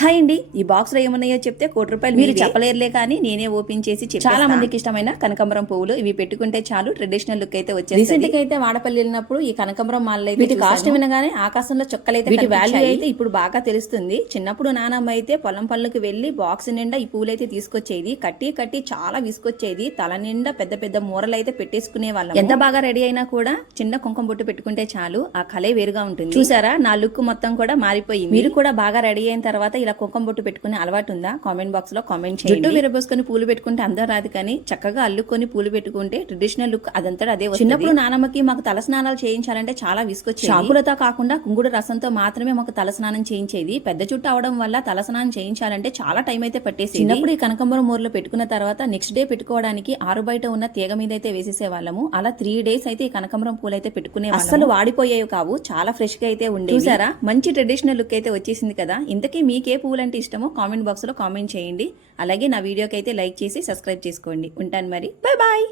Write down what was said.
Hi అండి, ఈ box లో ఏమున్నాయో చెప్తే ₹1,00,00,000 మీరు చెప్పలేరులే కానీ నేనే ఓపెన్ చేసి చాలా మందికి ఇష్టమైన కనకాంబరం పువ్వులు. ఇవి పెట్టుకుంటే చాలు ట్రెడిషనల్ లుక్ అయితే వచ్చేది. రీసెంట్ గా అయితే వాడపల్లి వెళ్ళినప్పుడు ఈ కనకాంబరం మాలలు అయితే వీటి కాస్ట్ వినగానే ఆకాశంలో చొక్కలైతే వీటి వాల్యూ అయితే ఇప్పుడు బాగా తెలుస్తుంది. చిన్నప్పుడు నానమ్మ అయితే పొలం పనులకు వెళ్లి బాక్స్ నిండా ఈ పువ్వులు అయితే తీసుకొచ్చేది. కట్టి కట్టి చాలా విసుకొచ్చేది. తల నిండా పెద్ద పెద్ద మూరలు అయితే పెట్టేసుకునే వాళ్ళం. ఎంత బాగా రెడీ అయినా కూడా చిన్న కుంకుమ బొట్టు పెట్టుకుంటే చాలు ఆ కలే వేరుగా ఉంటుంది. చూసారా, నా లుక్ మొత్తం కూడా మారిపోయింది. మీరు కూడా బాగా రెడీ అయిన తర్వాత ఇలా కుంకుమ బొట్టు పెట్టుకునే అలవాటు ఉందా? కామెంట్ బాక్స్ లో కామెంట్ చేయండి. జుట్టు విరబోసుకొని పూలు పెట్టుకుంటే అందం రాదు, కానీ చక్కగా అల్లుకొని పూలు పెట్టుకుంటే ట్రెడిషనల్ లుక్ అదంతా అదే. చిన్నప్పుడు నానమ్మకి మాకు తల స్నానాలు చేయించాలంటే చాలా విసుకొచ్చేది. షాంపూలతో కాకుండా కుంగుడు రసంతో మాత్రమే మాకు తల స్నానం చేయించేది. పెద్ద చుట్టు అవడం వల్ల తల స్నానం చేయించాలంటే చాలా టైం అయితే పట్టేసి. చిన్నప్పుడు ఈ కనకాంబరం మూరలు పెట్టుకున్న తర్వాత నెక్స్ట్ డే పెట్టుకోవడానికి ఆరు బయట ఉన్న తీగ మీద అయితే వేసేసే వాళ్ళము. అలా 3 days అయితే ఈ కనకాంబరం పూలు అయితే పెట్టుకునే అసలు వాడిపోయేవి కావు, చాలా ఫ్రెష్ గా అయితే ఉండేవి. చూసారా, మంచి ట్రెడిషనల్ లుక్ అయితే వచ్చేసింది కదా. ఇంతకీ మీకే పువ్వులు అంటే ఇష్టమో కామెంట్ బాక్స్ లో కామెంట్ చేయండి. అలాగే నా వీడియోకి అయితే లైక్ చేసి సబ్స్క్రైబ్ చేసుకోండి. ఉంటాను మరి, బాయ్ బాయ్.